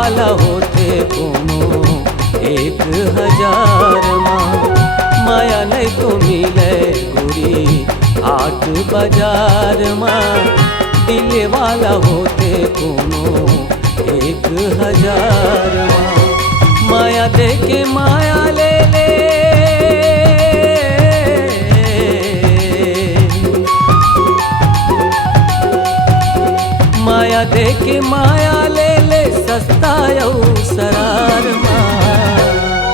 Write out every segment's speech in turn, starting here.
वाला होते कोनो 1000 माँ। माया नहीं तो मिले गोरी हाट बाजार माँ। दिल वाला होते कोनो 1000 माँ। माया दे के माया ले ले, माया दे के माया ले ले सस्ता यौ सरार माँ।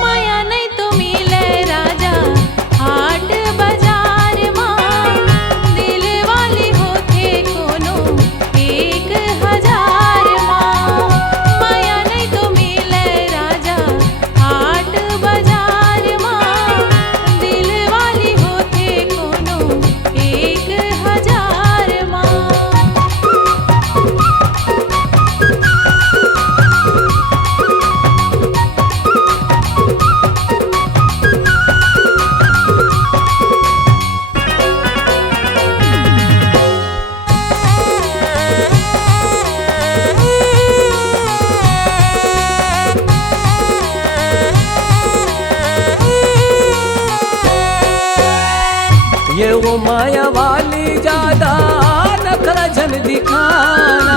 माया नहीं तो मिले राजा हाट बाजार माँ। दिल वाली होते कोनो 1000 माँ। माया नहीं तो मिले राजा हाट बाजार माँ। दिल वाली होते कोनो 1000 माँ। ये वो माया वाली ज्यादा नखरा झन दिखाना।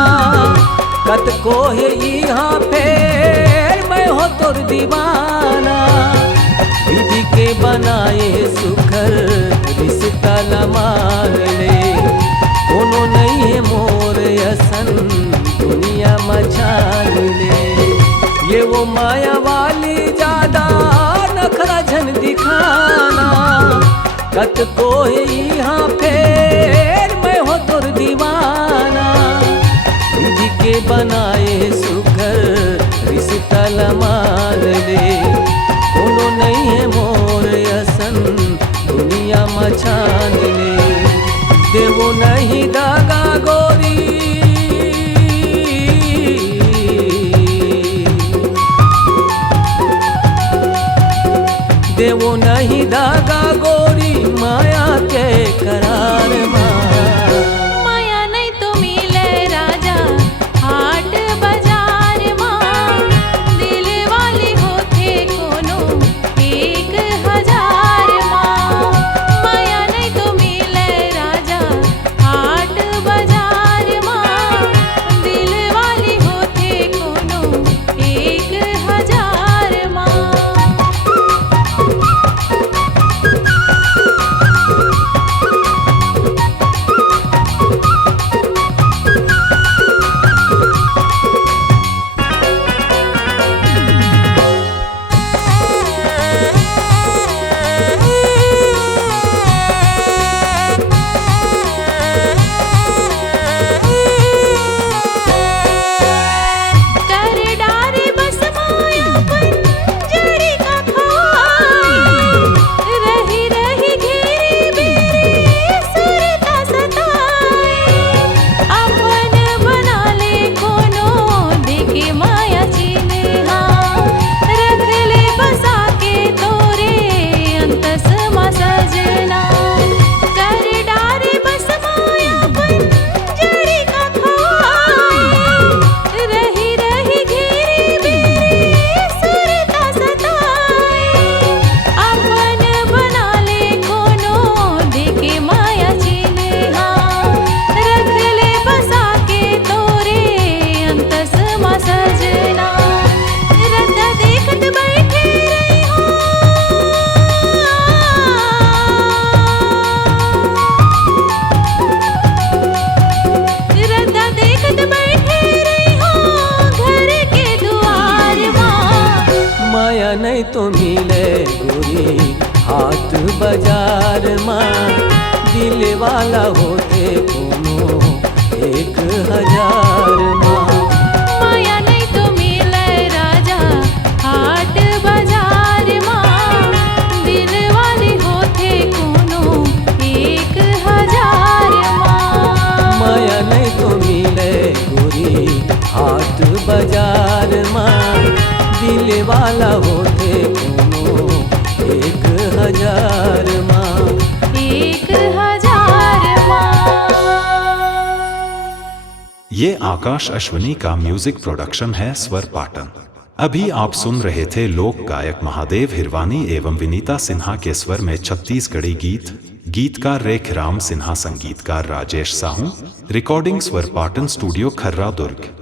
कत को है यहाँ फेर मैं हो तोर दीवाना। विधि के बनाए सुखर रिश्ता न मान ले। कोनो नहीं है मोर असन दुनिया मचान ले। ये वो माया वाली ज्यादा नखरा झन दिखाना। कत को है यहाँ फेर मैं हो तोर दीवाना। विधि के बनाए सुखर रिश्ता न मान ले। कोनो नहीं है मोर असन दुनिया मचान ले। देवो नहीं दागा गोरी, देवो नहीं दागा गोरी माया के करार माँ। माया नहीं तो मिले राजा हाट बाजार माँ। दिल वाली होते कोनो 1000 माँ। माया नहीं तो मिले राजा हाट बाजार माँ। दिल वाली होते कोनो 1000 माँ। नहीं तो मिले गोरी हाट बाजार माँ। दिल वाला होते कोनो 1000 माँ। माया नहीं तो मिले राजा हाट बाजार माँ। दिल वाली होते कोनो 1000 माँ। माया नहीं तो मिले गोरी हाट बाजार माँ। दिल वाला होते कोनो 1000 माँ। 1000 माँ। ये आकाश अश्विनी का म्यूजिक प्रोडक्शन है स्वर पाटन। अभी आप सुन रहे थे लोक गायक महादेव हिरवानी एवं विनीता सिन्हा के स्वर में छत्तीसगढ़ी गीत। गीतकार रेखराम सिन्हा, संगीतकार राजेश साहू। रिकॉर्डिंग स्वर पाटन स्टूडियो खर्रा दुर्ग।